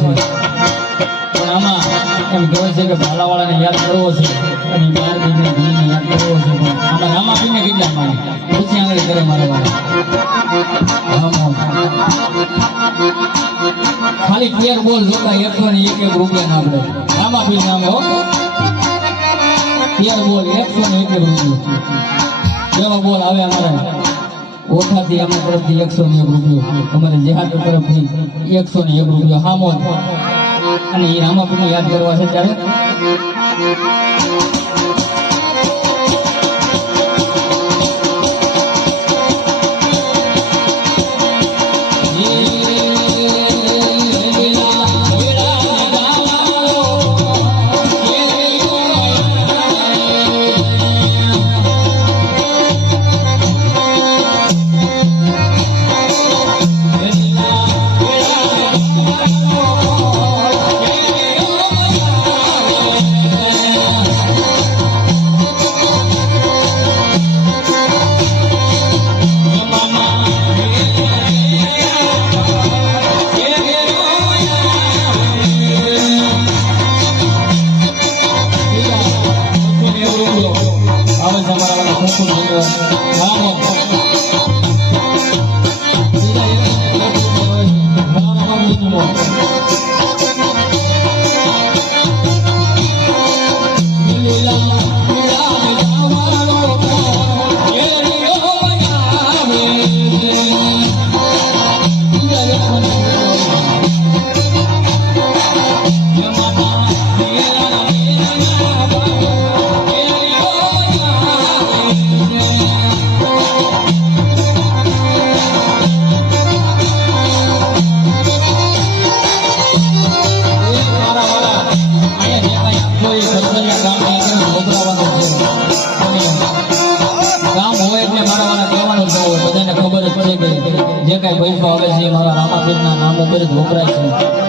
પણ આમાં એમ કહેવાય છે કે ભાલાવાળાને યાદ કરવો છે અને બાર દીકરી ભૂલીને યાદ કરવો છે પણ આમાં રામાપીને કેટલા માને પછી આંગળી કરે મારા વાળા ખાલી પેર બોલ જોતા 101 રૂપિયા ના પડે રામાપી નામે હો પેર બોલ 101 રૂપિયા કેવા બોલ આવે અમારા ઓઠાથી અમારા તરફથી 101 રૂપિયો અમારે જેહાદ તરફથી 101 રૂપિયો હામો અને એ રામાપીને યાદ કરવા છે ત્યારે જે કઈ પૈસા આવે છે મારા રામાપીરના નામ ઉપર જ વપરાય છે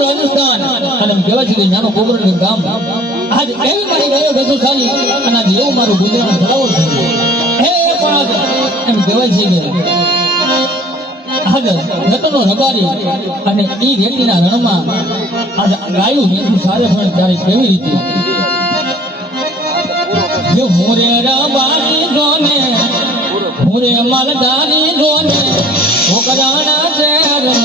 રાજસ્થાન અને કહેવાય છે કે નાનો કોબરનું ગામ આજ એવી મારી બધું ખાલી અને જેવું મારું ગુજરાન ચલાવું છું હે પણ એમ કહેવાય છે કે આજે રતનો રબારી અને ઈ રેતીના રણમાં આજે ગાયું હેતું સારે પણ ત્યારે કેવી રીતે જો મોરે રબારી ગોને મોરે માલધારી ગોને ઓકરાણા શહેરનો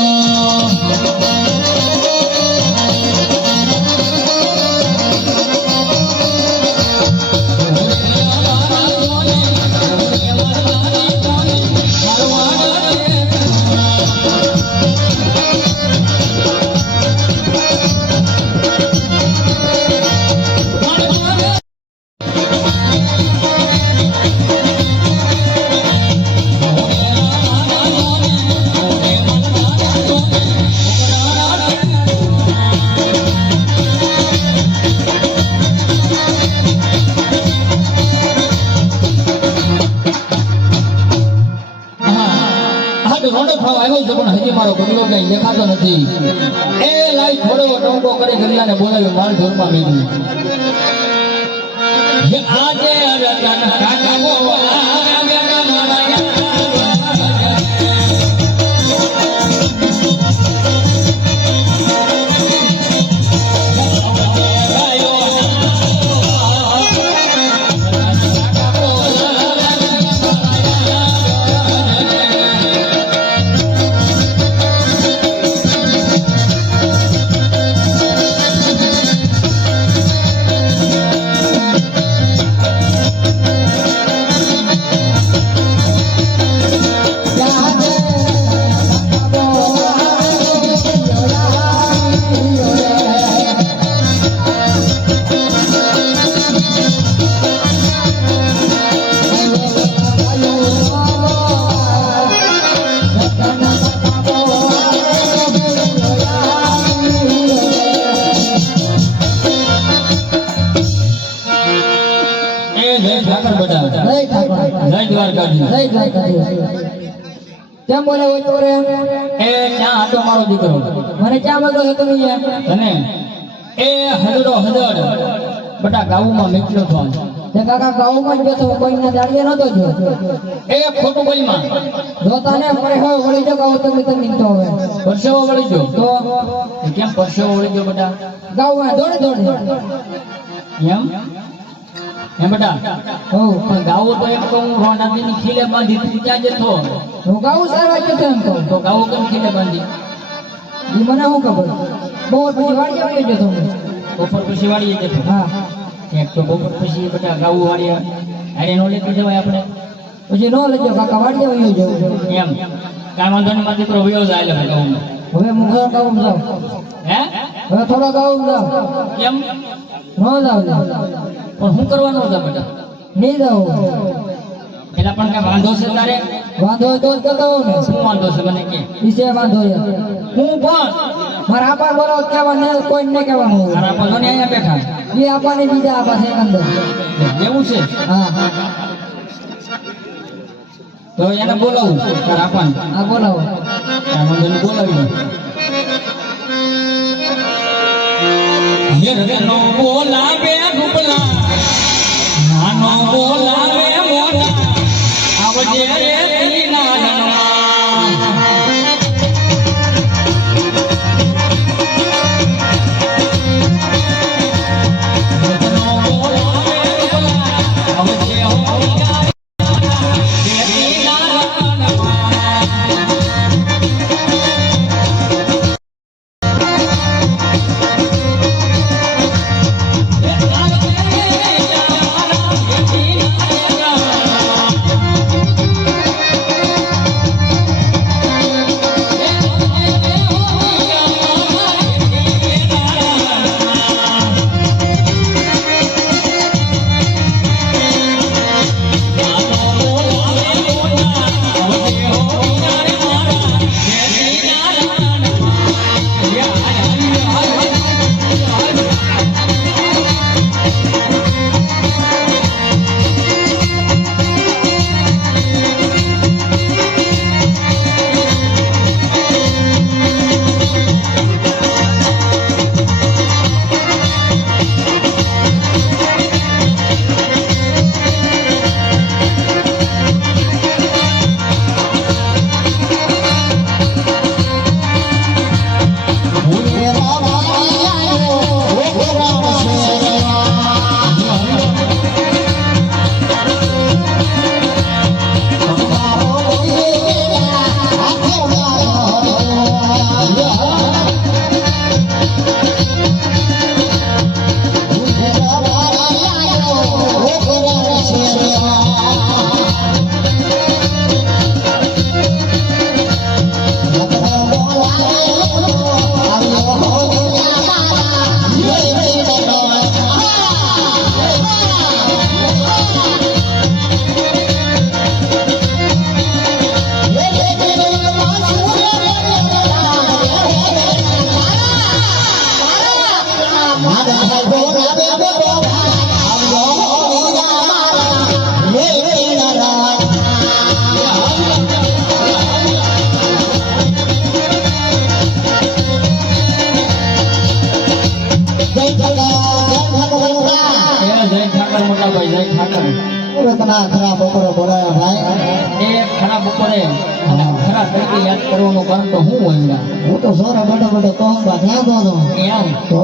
મારો બંગલો કઈ દેખાતો નથી એ લાઈ થોડો ટોંકો કરી ગલ્લાને બોલાવ્યો માલ ઢોરમાં મેળવી આજે રતન કાકા બોલા કેમ બોલે હોય તો રે એ ક્યાં હતો મારો દીકરો મને ક્યાં મળતો છે તમે તને એ હદડો હદડ બટા ગાઉમાં નીકળ્યો તો તે કાકા ગાઉમાં જ બેઠો કોઈને દાડિયા નતો જો એ ખોટું બોલીમાં જોતા ને મરે હવે વળી જો ગાઉ તમે તો હવે પરસેવો વળી જો તો કેમ પરસેવો વળી જો બટા ગાઉમાં દોડે એમ બેટા પણ ગાવું તો એમ કહું રોનાદીની ખીલે બાંધી ત્યાં જતો હું ગાવું સારા છે એમ કહું તો ગાવું કેમ ખીલે બાંધી એ મને શું ખબર બપોર પછી વાળી આવી જતો બપોર પછી વાળી જતો હા એક તો બપોર પછી બેટા ગાવું વાળી અરે નો લેતી જવાય આપણે પછી નો લેજો કાકા વાળી આવી જવું એમ કાંઈ વાંધો નહીં મારો દીકરો વયો જાય એટલે ગાવું હવે હું ગાવું જાઉં હે હવે થોડો ગાવું જાઉં કેમ નો જાવ પણ શું કરવાનું હતા બેટા નહીં જાવ એલા પણ કઈ વાંધો છે તારે વાંધો તો જ કહો ને શું વાંધો છે મને કે વિશે વાંધો છે હું પણ મારા આપા બોલો કેવા ને કોઈ ને કહેવાનું મારા આપા ને અહીંયા બેઠા એ આપાને બીજા આપા છે અંદર એવું છે હા તો એને બોલાવું તારા આપા હા બોલાવો મને બોલાવી નો બોલાવે રૂપલા નાનો બોલાવે મોટા આવજે રે દીના મોટા ભાઈ જય ઠાકર. રતના ખરા બપોરે બોલાયા ભાઈ. એ ખરા બપોરે અને ખરા તરીકે યાદ કરવાનું કારણ તો હું હોય હું તો સોરે બેઠો બેઠો કહું ધ્યાન દો એમ તો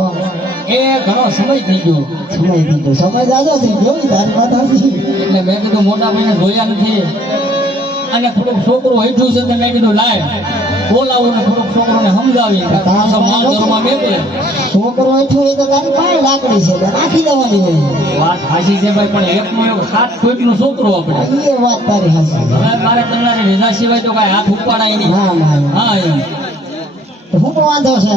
એ ઘણો સમય થઈ ગયો. સમય દીધો સમય જાજો થઈ ગયો તારી વાત હતી. એટલે મેં કીધું મોટા ભાઈને જોયા નથી અને થોડુંક છોકરું હેઠું છે તો મેં કીધું લાય બોલાવું ને થોડુંક છોકરોને સમજાવી પાછો માલ ઘરમાં મેકલે. છોકરો હેઠું હોય તો તારી પાસે લાકડી છે નાખી દેવાની હોય. વાત હાચી છે ભાઈ પણ એકનો એક 7 ફૂટનું છોકરું આપણે. એ વાત તારી હાચી. હવે મારે તમારે રજા સિવાય તો કાંઈ હાથ ઉપાડાય નહીં. ના ના હા એમ તો હું વાંધો છે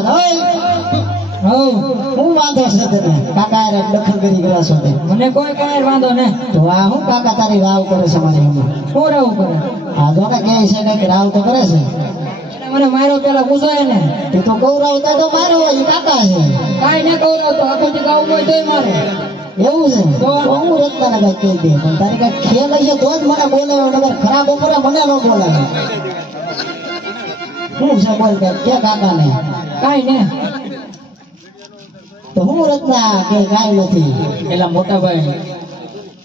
હું વાંધો છે તને કાકા રે દખલ કરી ગયા છો તે મને કોઈ કાંઈ વાંધો ને. તો આ હું કાકા તારી રાવ કરે છે મારી હમણાં શું રહેવું કરે આ જોને કહે છે કે રાવ તો કરે છે મને મારો પેલા પૂછાય ને તે તો ગૌરવતા તો મારો હોય ઈ કાકા છે કાંઈ ને કહું તો આખો દી ગાવું હોય તોય મારે એવું છે તો હું રત્નાને કઈ કહી દે પણ તારી કઈ ખેલ હશે તો જ મને બોલાવ્યો નગર ખરાબ બપોરે મને ન બોલાવે શું છે બોલ કે કાકા ને કાંઈ ને તો હું રત્ના કે કાંઈ નથી પેલા મોટા ભાઈ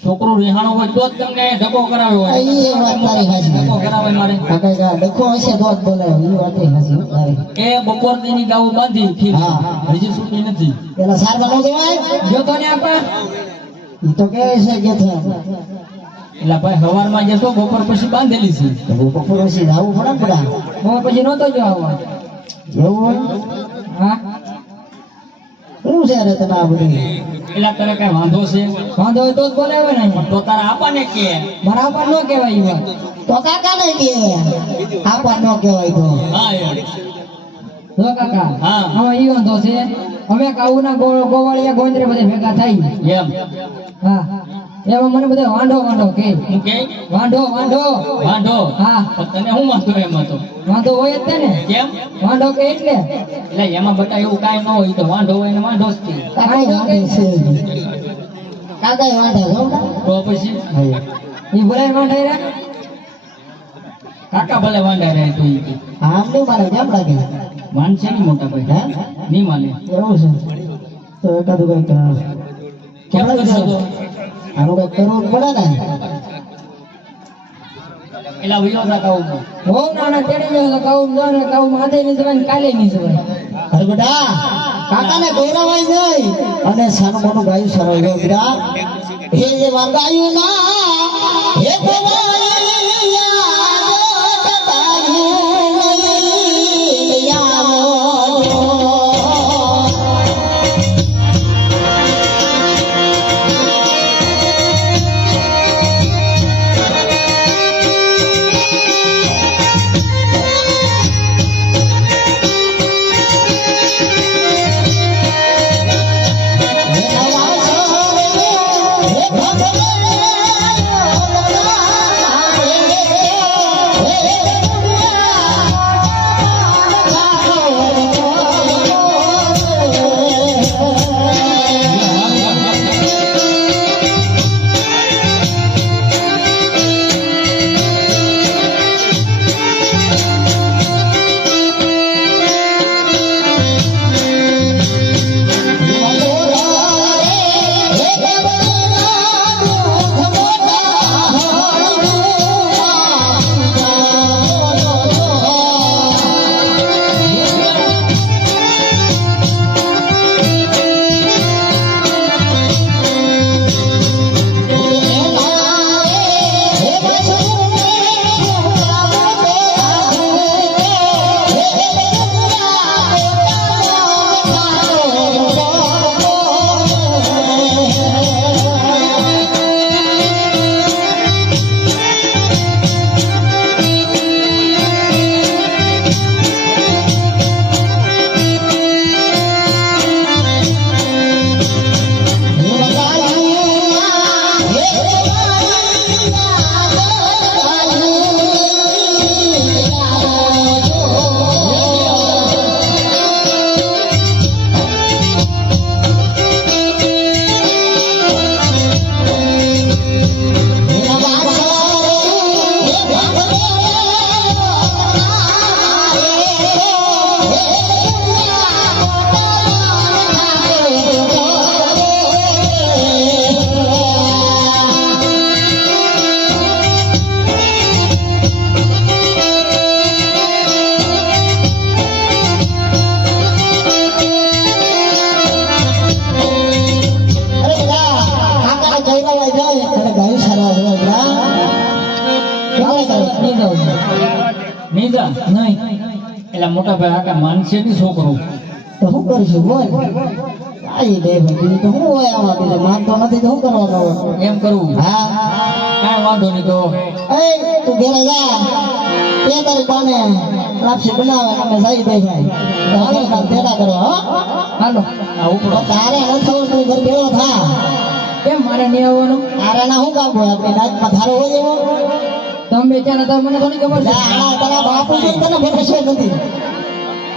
છોકરું રિહાણો હોય તો જ તમને ધક્કો કરાવ્યો હોય. એ વાત તારી હાચી ધક્કો કરાવે મારે કાકા કા ડખો હશે તો જ બોલાવે એ વાત હાચી તારી એ બપોર ની ગાવું બાંધી ખીર હા. હજી છૂટી નથી. પેલા સારવાર નો જવાય જો તો ને આપા ઈ તો કે છે કે છે એટલે ભાઈ સવારમાં જે તો બપોર પછી બાંધેલી છે. બપોર પછી જાવું પડે ને પડા બપોર પછી નહોતો જો આવવા. એવું હોય હા શું છે રે તને આ બધું એટલે તારે કઈ વાંધો છે? વાંધો હોય તો જ બોલાવે ને. તો તારે આપાને કે મારા આપા ન કહેવાય ઈ વાત. તો કાકા ને કે આપા નો કહેવાય તો હા એમ. જો કાકા હા. હવે ઈ વાંધો છે અમે કાઉના ગોવાળિયા ગોંદરે બધે ભેગા થઈ એમ હા એમાં મને બધા વાંઢો વાંઢો કે હું કે વાંઢો વાંઢો વાંધો હા પણ તને હું વાંધો એમાં તો વાંઢો હોય જ તે ને કેમ વાંઢો કે એટલે એટલે એમાં બટા એવું કાંઈ ન હોય તો વાંધો હોય ને વાંધો જ તે. કાકા વાંધે છે કાકા વાંધે છો તો પછી ઈ બોલાય વાંઢા રે કાકા ભલે વાંધા રહે તો ઈ કે આમ નહીં મારે કેમ લાગે માનશે નહીં મોટા ભાઈ. હે નહીં માને એવું છે તો એકાદું કઈ કેમ કરશો તો આનું કઈ કરવું પડે ને એલા વિયો તા કહું બહુ નાના તેડી ગયો તો કાઉ જાણે કાઉ માથે નહીં જવાય ને કાલે નહીં જવાય અરે બેટા કાકાને ગૌરવાઈ જાય અને સાનું મોનું ગાયું સરળ ગયો બેટા હે જે વાંગાયું ના હે અને ગાયું સારા હોય વીરા કેવા કરે નહીં જાઉં નહીં જા નહીં એટલે મોટા ભાઈ આકા માનશે નહીં છોકરો તો શું કરીશું બોલ આઈ દે ભાઈ તો શું હોય આમાં બીજું માનતો નથી તો શું કરવાનું હોય એમ કરવું હા કાંઈ વાંધો નહીં તો એ તું ઘેરે જા તે તારી પાને લાપસી બનાવે અમે જઈ દે ભાઈ હાલો તાર ભેગા કરો હો હાલો આ ઉપડો તારે ન થવું તું ઘર ભેગો થા કેમ મારે નહીં આવવાનું તારે ના શું કામ હોય આપણે નાચમાં થારો હોય એવો તમે ત્યાં નતા મને થોડી ખબર છે જા તારા બાપુ છે તને ભરોસો નથી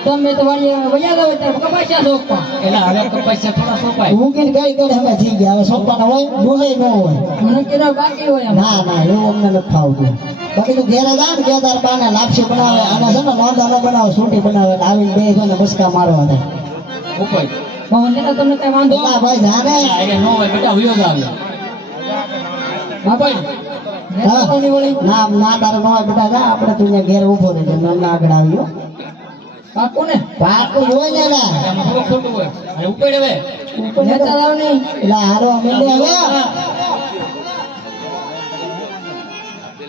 તમે તો વાળી વયા જાવ ત્યારે કપાસ્યા શોખમાં એટલે હવે કપાસ્યા થોડા સોપાય હું કઈ કઈ કઈ અમે થઈ ગયા હવે સોપાનો હોય બોલે ન હોય મને કીધા બાકી હોય એમ ના ના એવું અમને નથી ફાવતું બાકી તું ઘેરે જા ને કે તાર પાને લાપસી બનાવે અને છે ને નોંધા ન બનાવે સૂંટી બનાવે એટલે આવીને બે ભાઈને બસકા મારવા થાય ઉપાય મને તમને કઈ વાંધો ના ભાઈ જાને એટલે ન હોય બેટા વિયો જ આવે બાપા નેતાઓની વળી ના ના તારે ન હોય બેટા જા આપણે તું અહીંયા ઘેર ઉભો રહેજો નન આગળ આવ્યો પાકું ને પાકું જ હોય ને લા એમાં થોડું ખોટું હોય અને ઉપાડ હવે નેતા લાવ નહીં એટલે હારો મિલે હવે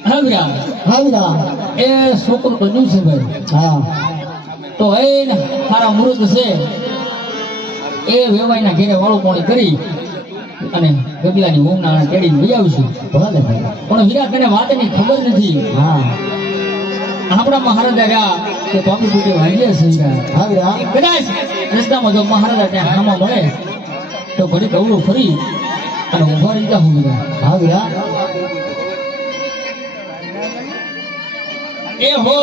હા વિરા હાવીરા એ છોકરો બન્યું છે ભાઈ હા તો એ ને મારા મુહૂર્ત છે એ વેવાઈના ઘેરે વાળું પોણી કરી અને ગગલાની ઊંઘના કેડીને લઈ આવીશું ભલે ભાઈ પણ વીરા તને વાતની ખબર નથી હા આપણા મહારાજા રહ્યા કે પાપી પૂટી વાંચ્યા છે વીરા. હાવીરા કદાચ રસ્તામાં જો મહારાજા ત્યાં હામાં મળે તો ઘડી કવડું ફરી અને ઉભા રહી જાઉં વીરા. હાવીરા એ હો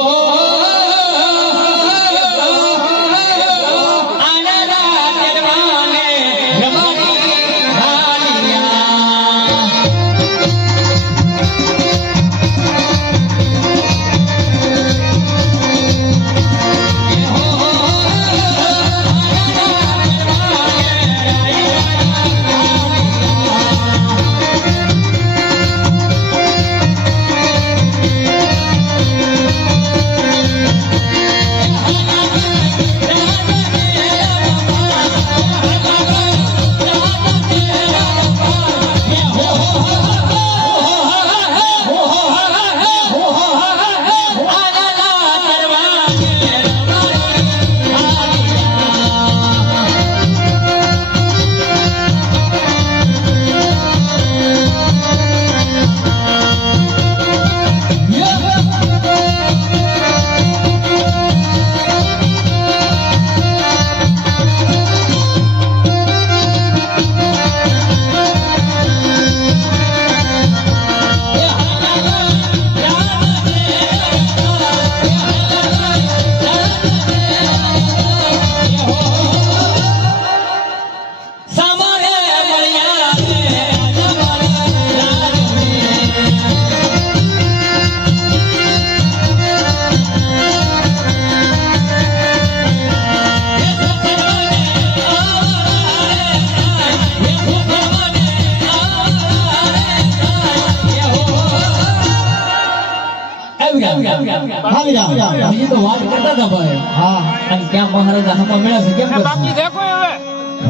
હાવીરા બીજી તો વાત કરતા હતા ભાઈ હા અને ક્યાં મહારાજા હામાં મળ્યા છે કેમ કરશે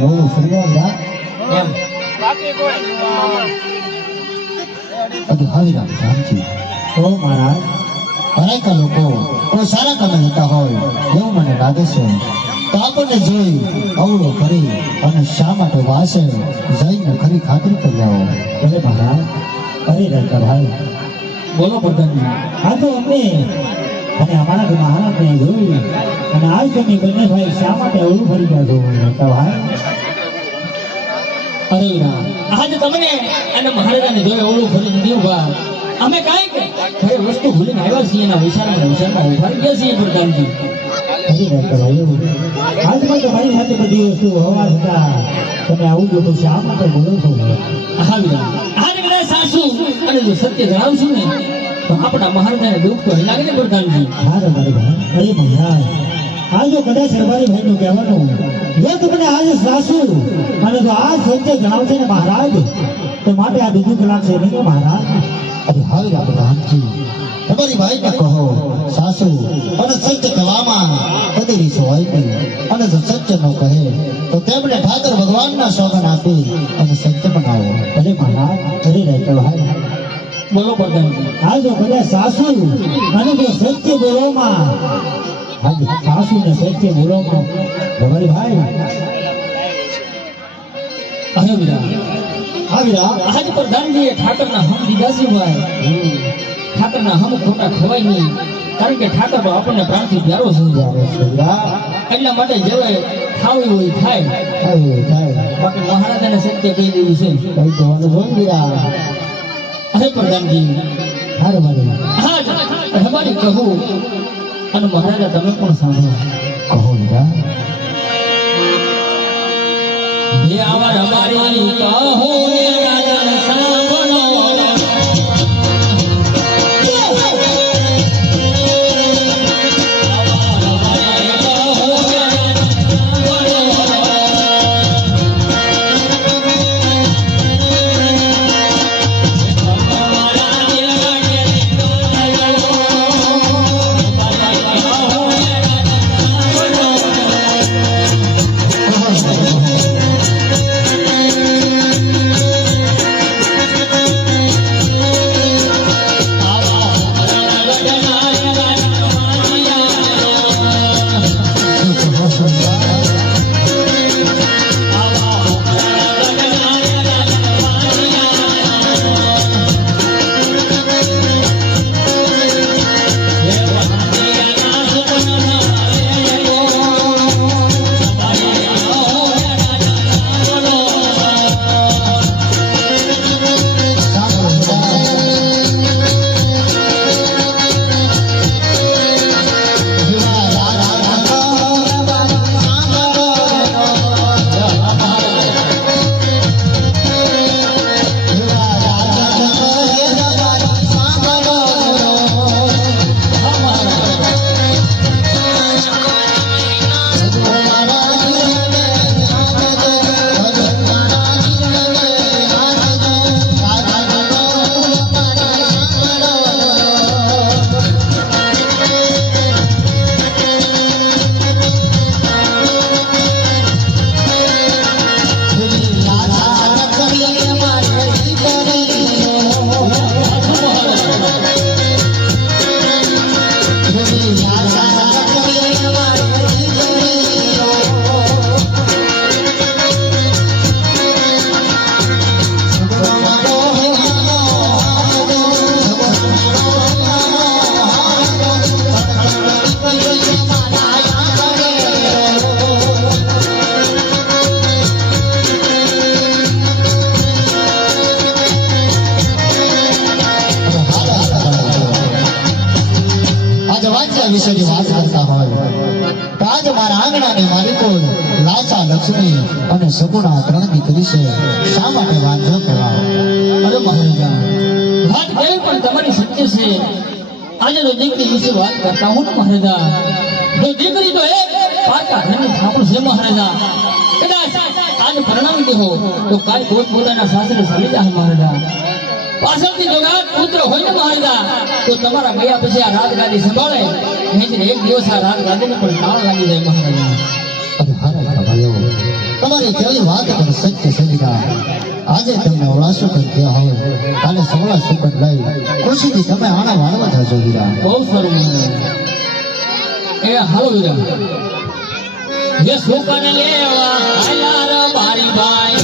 ઓ ફરિયાદા એમ અરે હાવીરા જાનજી ઓ મહારાજ અનેક લોકો કોઈ સારા કામે જતા હોય એવું મને લાગે છે તો આપણને જોઈ અવળો કરી અને શા માટે વાસે જઈને ખરી ખાતરી કરી આવો ભલે મહારાજ અરે રહેતા ભાઈ બોલો પ્રધાનજી આ તો અમને અને અમારા મહારાજને જોઈ અને આજ તમે બંને ભાઈ શા માટે અવળું ફરી ગયા છો રહેતા ભાઈ અરે વીરા આજે તમને અને મહારાજાને જોઈ ઓલું ફરી દીધું બા અમે કાંઈક ઘરે વસ્તુ ભૂલીને આવ્યા છીએ એના વિચારમાં ઉભા રહી ગયા છીએ પ્રધાનજી અરે રહેતા ભાઈ એવું આજમાં તો મારી સાથે બધી વસ્તુ હોવા છતાં તમે આવું જો તો શા માટે બોલો છો હા વીરા આજે કદાચ સાસુ અને જો સત્ય જણાવશું ને તો આપણા મહારાજાને દુઃખ તો લાગે ને પ્રધાનજી હા રે મારી ભાઈ અરે મહારાજ આ જો કદાચ રબારી ભાઈનું કહેવાનું જો તમને આજે સાસુ અને જો આ સત્ય જણાવશે ને મહારાજ તો માટે આ બીજું કલાક છે નહીં કે મહારાજ અરે હવે રામજી તમારી ભાઈને કહો સાસુ અને સત્ય કહેવામાં કદી રીસો હોય નહીં અને જો સત્ય ન કહે તો તેમને ઠાકર ભગવાનના સોગન આપી અને સત્ય બનાવો. અરે મહારાજ કરી રહેતો ભાઈ બોલો પ્રધાનજી. આ જો બધા સાસુ અને જો સત્ય બોલોમાં આજે સાસુ ને સત્ય બોલોમાં તમારી ભાઈ અરે વીરા, હા વીરા, આજ પ્રધાનજીએ ઠાકરના હમ દીધા છે ભાઈ. ઠાકરના હમ ખોટા ખવાય નહીં, કારણ કે ઠાકર તો આપણને પ્રાણથી પ્યારો સમજાવે છે. વીરા, એટલા માટે જેવે ખાવું હોય થાય, થાય બાકી મહારાજાને સત્ય કહી દેવું છે. કઈ જવાનું જોઈ વીરા. અરે પ્રધાનજી, હારું મારી આજ તમારી કહું અને મહારાજા તમે પણ સાંભળો. કહો વીરા. હે આવા અમારી કહો ને રાજા સાંભળો. વિશેની વાત કરતા હોય તો આજે મારા આંગણાની માલિકો લાચા લક્ષ્મી અને સગુણા ત્રણ દીકરી છે. શા માટે વાંધો કહેવાય? અરે મહારાજા, વાત કેવી પણ તમારી સત્ય છે. આજે તો દીકરી વિશે વાત કરતા હું ને મહારાજા, તો દીકરી તો એક પાકા ઘરની ઠાકોર છે મહારાજા. કદાચ આજ પરણાવી દેહો તો કાલ પોતપોતાના સાસરે ચાલી જાય મહારાજા. પાછળથી જો પુત્ર હોય ને મહારાજા તો તમારા ગયા પછી આ રાજગાદી સંભાળે, નહીં એક દિવસ આ રાજગાદીને પણ તાળ લાગી જાય મહારાજા. અરે હારા ભાઈઓ, તમારી કેવી વાત પણ સત્ય છે વીરા. આજે તમને ઓળાસો કરી ગયા હોય, કાલે સવળા સુકટ લઈ ખુશીથી તમે આણા વાળવા થશો વીરા. બહુ સારું મહારાજા. એ હાલો વીરા, જે સુકન લેવા આયા રે મારી ભાઈ